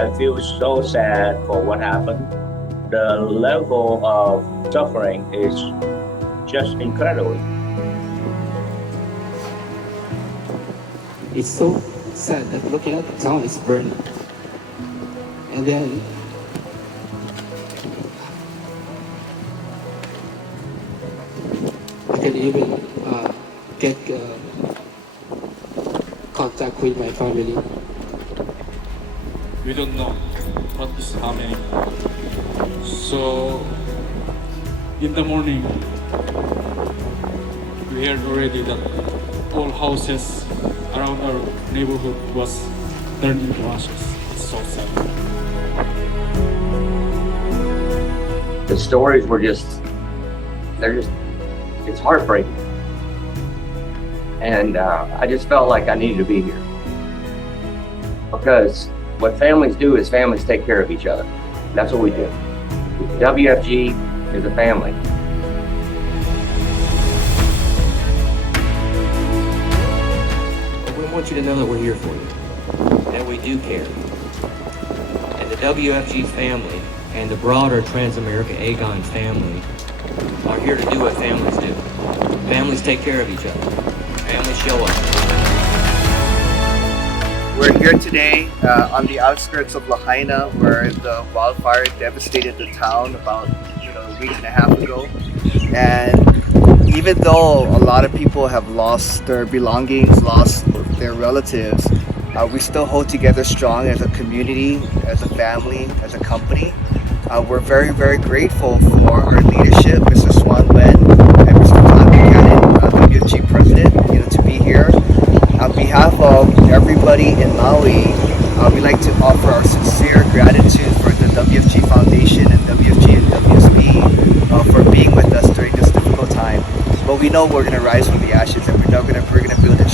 I feel so sad for what happened. The level of suffering is just incredible. It's so sad that looking at the town is burning. And then I can even get contact with my family. We don't know what is happening. So in the morning, we heard already that all houses around our neighborhood was turned into ashes. It's so sad. The stories were it's heartbreaking. And I just felt like I needed to be here. Because what families do is families take care of each other. That's what we do. WFG is a family. We want you to know that we're here for you, that we do care. And the WFG family and the broader Trans-America Aegon family are here to do what families do. Families take care of each other. Families show up. We're here today on the outskirts of Lahaina, where the wildfire devastated the town about a week and a half ago. And even though a lot of people have lost their belongings, lost their relatives, we still hold together strong as a community, as a family, as a company. We're very, very grateful for our leadership, Mr. Xuan and Mr. Todd Buchanan, WFG President, to be here. On behalf of everybody in Maui, we'd like to offer our sincere gratitude for the WFG Foundation and WFG and WSB for being with us during this difficult time. But we know we're going to rise from the ashes, and we're going to build a